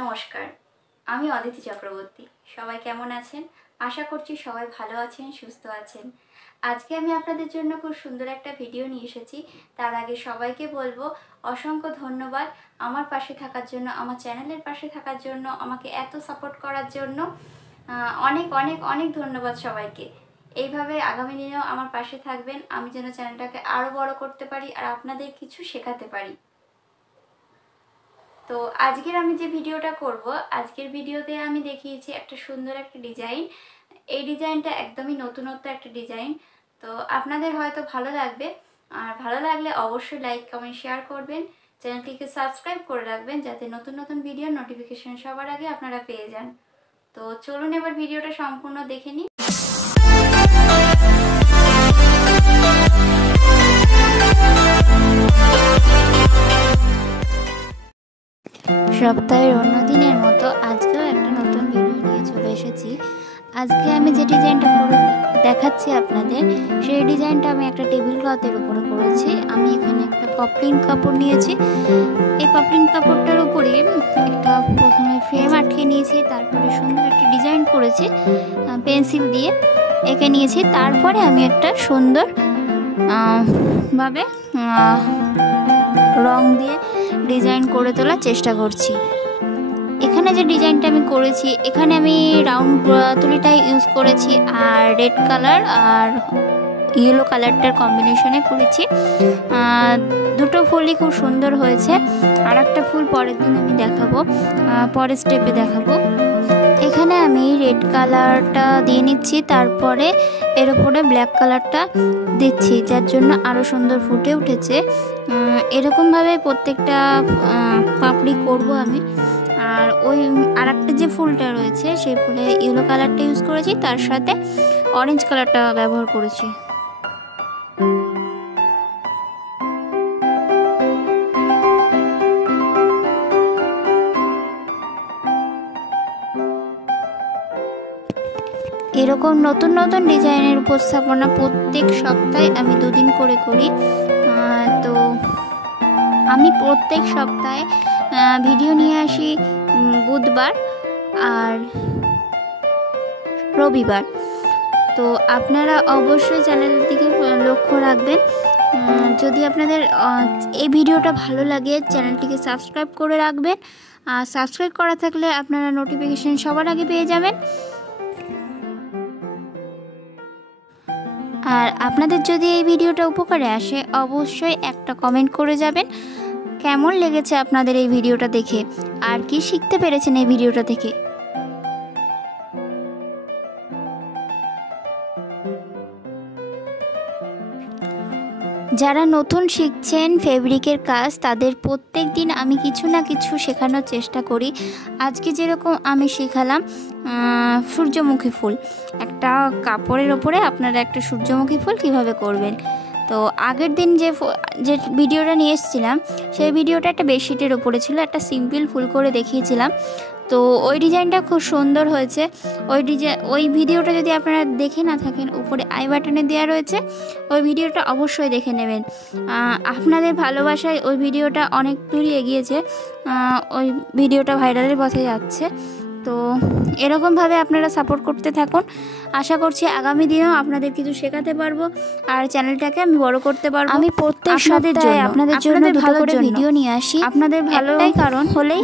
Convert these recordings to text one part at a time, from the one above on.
নমস্কার, আমি অদিতি চক্রবর্তী। সবাই কেমন আছেন? আশা করছি সবাই ভালো আছেন, সুস্থ আছেন। আজকে আমি আপনাদের জন্য খুব সুন্দর একটা ভিডিও নিয়ে এসেছি। তার আগে সবাইকে বলবো অসংখ্য ধন্যবাদ আমার পাশে থাকার জন্য, আমার চ্যানেলের পাশে থাকার জন্য, আমাকে এত সাপোর্ট করার জন্য। অনেক অনেক অনেক ধন্যবাদ সবাইকে। এইভাবে আগামী দিনেও আমার পাশে থাকবেন, আমি যেন চ্যানেলটাকে আরও বড় করতে পারি আর আপনাদের কিছু শেখাতে পারি। তো আজকের আমি যে ভিডিওটা করব, আজকের ভিডিওতে আমি দেখিয়েছি একটা সুন্দর একটা ডিজাইন। এই ডিজাইনটা একদমই নতুনত্ব একটা ডিজাইন। তো আপনাদের হয়তো ভালো লাগবে, আর ভালো লাগলে অবশ্যই লাইক কমেন্ট শেয়ার করবেন, চ্যানেলটিকে সাবস্ক্রাইব করে রাখবেন যাতে নতুন নতুন ভিডিওর নোটিফিকেশন সবার আগে আপনারা পেয়ে যান। তো চলুন এবার ভিডিওটা সম্পূর্ণ দেখে নিই। সপ্তাহের অন্য দিনের মতো আজকেও একটা নতুন ভিডিও নিয়ে চলে এসেছি। আজকে আমি যে ডিজাইনটা করে দেখাচ্ছি আপনাদের, সেই ডিজাইনটা আমি একটা টেবিল ক্লথের উপরে করেছি। আমি এখানে একটা পপলিন কাপড় নিয়েছি। এই পপলিন কাপড়টার উপরে একটা প্রথমে ফ্রেম আটকে নিয়েছি, তারপরে সুন্দর একটা ডিজাইন করেছি পেন্সিল দিয়ে এঁকে নিয়েছি। তারপরে আমি একটা সুন্দর ভাবে রং দিয়ে ডিজাইন করে তোলার চেষ্টা করছি। এখানে যে ডিজাইনটা আমি করেছি, এখানে আমি রাউন্ড তুলিটাই ইউজ করেছি, আর রেড কালার আর ইয়েলো কালারটার কম্বিনেশনে করেছি। দুটো ফুলই খুব সুন্দর হয়েছে। আর একটা ফুল পরের দিন আমি দেখাবো, পরের স্টেপে দেখাবো। এখানে আমি রেড কালারটা দিয়ে নিচ্ছি, তারপরে এর উপরে ব্ল্যাক কালারটা দিচ্ছি, যার জন্য আরও সুন্দর ফুটে উঠেছে। এরকমভাবে প্রত্যেকটা পাপড়ি করব আমি। আর ওই আর একটা যে ফুলটা রয়েছে, সেই ফুলে ইয়েলো কালারটা ইউজ করেছি, তার সাথে অরেঞ্জ কালারটা ব্যবহার করেছি। এরকম নতুন নতুন ডিজাইনের উপস্থাপনা প্রত্যেক সপ্তাহে আমি 2 দিন করে করি। তো আমি প্রত্যেক সপ্তাহে ভিডিও নিয়ে আসি বুধবার আর রবিবার। তো আপনারা অবশ্যই চ্যানেলের দিকে লক্ষ্য রাখবেন। যদি আপনাদের এই ভিডিওটা ভালো লাগে, চ্যানেলটিকে সাবস্ক্রাইব করে রাখবেন। আর সাবস্ক্রাইব করা থাকলে আপনারা নোটিফিকেশন সবার আগে পেয়ে যাবেন। আর আপনাদের যদি এই ভিডিওটা উপকারে আসে, অবশ্যই একটা কমেন্ট করে যাবেন কেমন লেগেছে আপনাদের এই ভিডিওটা দেখে, আর কি শিখতে পেরেছেন এই ভিডিওটা থেকে। যারা নতুন শিখছেন ফেব্রিকের কাজ, তাদের প্রত্যেক দিন আমি কিছু না কিছু শেখানোর চেষ্টা করি। আজকে যেরকম আমি শেখালাম সূর্যমুখী ফুল, একটা কাপড়ের ওপরে আপনারা একটা সূর্যমুখী ফুল কিভাবে করবেন। তো আগের দিন যে ভিডিওটা নিয়ে এসেছিলাম, সেই ভিডিওটা একটা বেডশিটের ওপরে ছিল, একটা সিম্পল ফুল করে দেখিয়েছিলাম। তো ওই ডিজাইনটা খুব সুন্দর হয়েছে। ওই ভিডিওটা যদি আপনারা দেখে না থাকেন, উপরে আই বাটনে দেওয়া রয়েছে, ওই ভিডিওটা অবশ্যই দেখে নেবেন। আপনাদের ভালোবাসায় ওই ভিডিওটা অনেক দূরই এগিয়েছে, ওই ভিডিওটা ভাইরালের পথে যাচ্ছে। তো এরকমভাবে আপনারা সাপোর্ট করতে থাকুন। আশা করছি আগামী দিনেও আপনাদের কিছু শেখাতে পারবো, আর চ্যানেলটাকে আমি বড় করতে পারবো। আমি প্রত্যেক সপ্তাহে আপনাদের জন্য ভালো করে ভিডিও নিয়ে আসি। আপনাদের ভালোই কারণ হলেই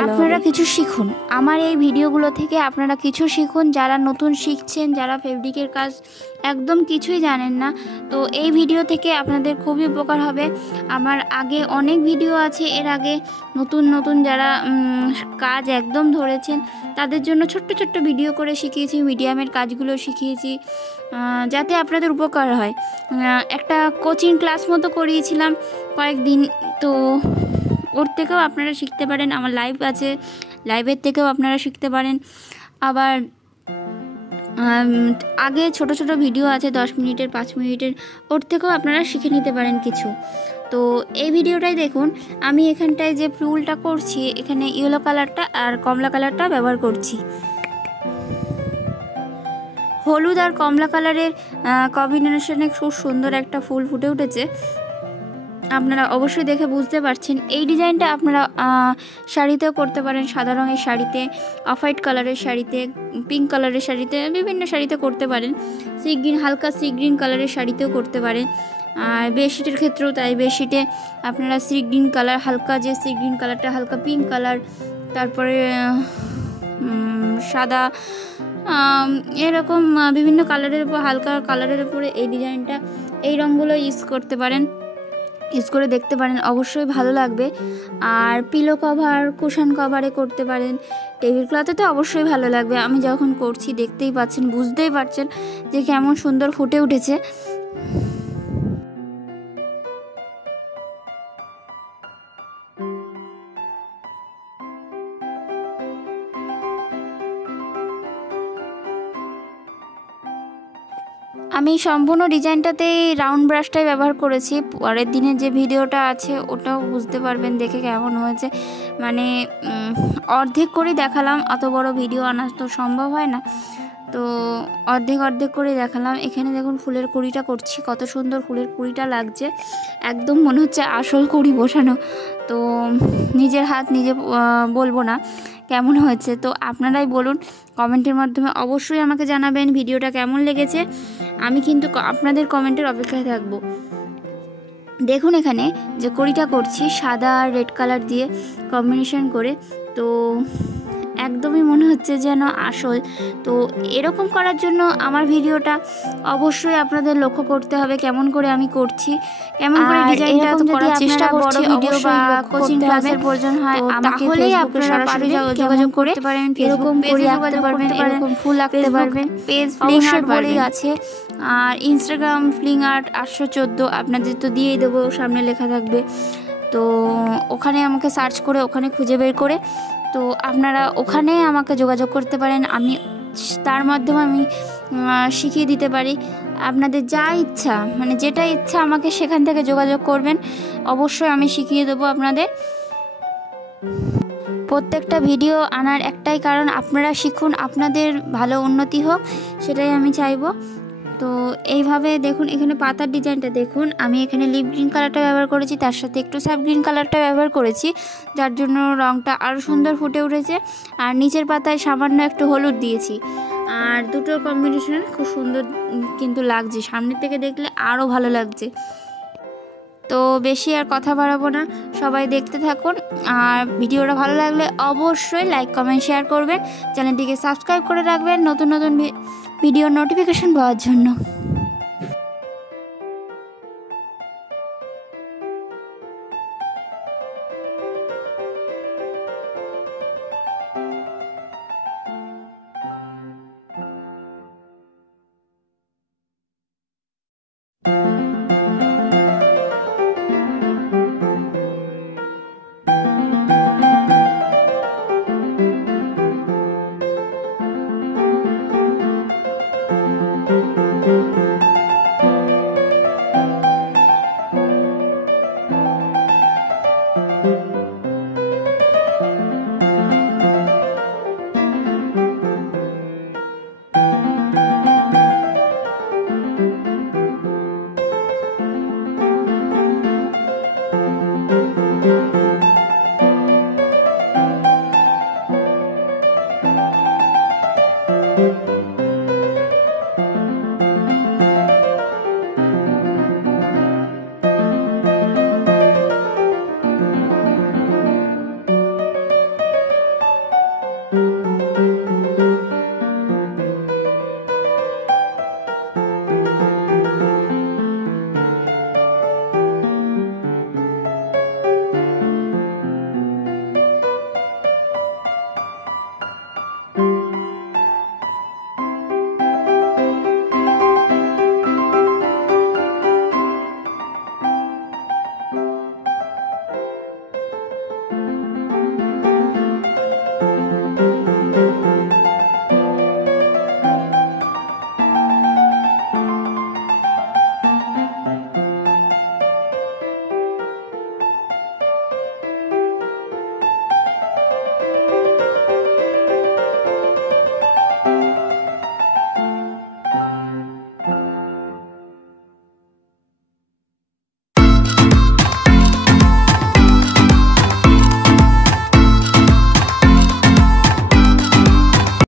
আপনারা কিছু শিখুন। আমার এই ভিডিওগুলো থেকে আপনারা কিছু শিখুন। যারা নতুন শিখছেন, যারা ফেব্রিকের কাজ একদম কিছুই জানেন না, তো এই ভিডিও থেকে আপনাদের খুবই উপকার হবে। আমার আগে অনেক ভিডিও আছে, এর আগে নতুন নতুন যারা কাজ একদম ধরেছেন, তাদের জন্য ছোট্ট ছোট্ট ভিডিও করে শিখিয়েছি, মিডিয়ামের কাজগুলো শিখিয়েছি, যাতে আপনাদের উপকার হয়। একটা কোচিং ক্লাস মতো করিয়েছিলাম কয়েকদিন, তো ওর থেকেও আপনারা শিখতে পারেন। আমার লাইভ আছে, লাইভের থেকেও আপনারা শিখতে পারেন। আবার আগে ছোট ছোট ভিডিও আছে 10 মিনিটের, 5 মিনিটের, ওর থেকেও আপনারা শিখে নিতে পারেন কিছু। তো এই ভিডিওটাই দেখুন। আমি এখানটায় যে ফুলটা করছি, এখানে ইয়েলো কালারটা আর কমলা কালারটা ব্যবহার করছি। হলুদ আর কমলা কালারের কম্বিনেশনে খুব সুন্দর একটা ফুল ফুটে উঠেছে। আপনারা অবশ্যই দেখে বুঝতে পারছেন। এই ডিজাইনটা আপনারা শাড়িতেও করতে পারেন, সাদা রঙের শাড়িতে, অফ হোয়াইট কালারের শাড়িতে, পিঙ্ক কালারের শাড়িতে, বিভিন্ন শাড়িতে করতে পারেন। সি গ্রিন, হালকা সি গ্রিন কালারের শাড়িতেও করতে পারেন। আর বেডশিটের ক্ষেত্রেও তাই, বেডশিটে আপনারা সি গ্রিন কালার, হালকা যে সি গ্রিন কালারটা, হালকা পিঙ্ক কালার, তারপরে সাদা, এরকম বিভিন্ন কালারের উপর, হালকা কালারের উপরে এই ডিজাইনটা, এই রঙগুলো ইউজ করতে পারেন, ইউজ করে দেখতে পারেন, অবশ্যই ভালো লাগবে। আর পিলো কভার, কুশন কভারে করতে পারেন, টেবিল ক্লথে তো অবশ্যই ভালো লাগবে। আমি যখন করছি দেখতেই পাচ্ছেন, বুঝতেই পারছেন যে কেমন সুন্দর ফুটে উঠেছে। আমি সম্পূর্ণ ডিজাইনটাতেই রাউন্ড ব্রাশটাই ব্যবহার করেছি। পরের দিনের যে ভিডিওটা আছে ওটাও বুঝতে পারবেন দেখে কেমন হয়েছে। মানে অর্ধেক করেই দেখালাম, অত বড় ভিডিও আনা তো সম্ভব হয় না, তো অর্ধেক করে দেখালাম। এখানে দেখুন ফুলের কুড়িটা করছি, কত সুন্দর ফুলের কুড়িটা লাগছে, একদম মনে হচ্ছে আসল কুড়ি বসানো। তো নিজের হাত নিজে বলবো না কেমন হয়েছে, তো আপনারাই বলুন কমেন্টের মাধ্যমে, অবশ্যই আমাকে জানাবেন ভিডিওটা কেমন লেগেছে। আমি কিন্তু আপনাদের কমেন্টের অপেক্ষায় থাকবো। দেখুন এখানে যে কড়িটা করছি সাদা আর রেড কালার দিয়ে কম্বিনেশন করে, তো একদমই মনে হচ্ছে যেন আসল। তো এরকম করার জন্য আমার ভিডিওটা অবশ্যই আপনাদের লক্ষ্য করতে হবে, কেমন করে আমি করছি, কেমন করে ডিজাইনটা করার চেষ্টা করছি। ভিডিও বা কোচিং ক্লাসের প্রয়োজন হয় তাহলেই আপনারা সরাসরি যোগাযোগ করতে পারেন, এরকম করে আঁকতে পারবেন, এরকম ফুল আঁকতে পারবেন। পেজ ফ্লিং আর্ট বলেই আছে, আর ইনস্টাগ্রাম ফ্লিং আর্ট 814 আপনাদের তো দিয়েই দেবো, সামনে লেখা থাকবে। তো ওখানে আমাকে সার্চ করে, ওখানে খুঁজে বের করে, তো আপনারা ওখানে আমাকে যোগাযোগ করতে পারেন। আমি তার মাধ্যমে আমি শিখিয়ে দিতে পারি। আপনাদের যা ইচ্ছা, মানে যেটা ইচ্ছা আমাকে সেখান থেকে যোগাযোগ করবেন, অবশ্যই আমি শিখিয়ে দেবো আপনাদের। প্রত্যেকটা ভিডিও আনার একটাই কারণ, আপনারা শিখুন, আপনাদের ভালো উন্নতি হোক, সেটাই আমি চাইবো। তো এইভাবে দেখুন এখানে পাতার ডিজাইনটা দেখুন, আমি এখানে লিপ গ্রিন কালারটা ব্যবহার করেছি, তার সাথে একটু স্যাপ গ্রিন কালারটা ব্যবহার করেছি, যার জন্য রঙটা আরও সুন্দর ফুটে উঠেছে। আর নিচের পাতায় সামান্য একটু হলুদ দিয়েছি, আর দুটোর কম্বিনেশন খুব সুন্দর কিন্তু লাগছে, সামনের থেকে দেখলে আরও ভালো লাগছে। তো বেশি আর কথা বাড়াবো না, সবাই দেখতে থাকুন। আর ভিডিওটা ভালো লাগলে অবশ্যই লাইক, কমেন্ট, শেয়ার করবেন, চ্যানেলটিকে সাবস্ক্রাইব করে রাখবেন নতুন নতুন ভিডিও নোটিফিকেশন পাওয়ার জন্য।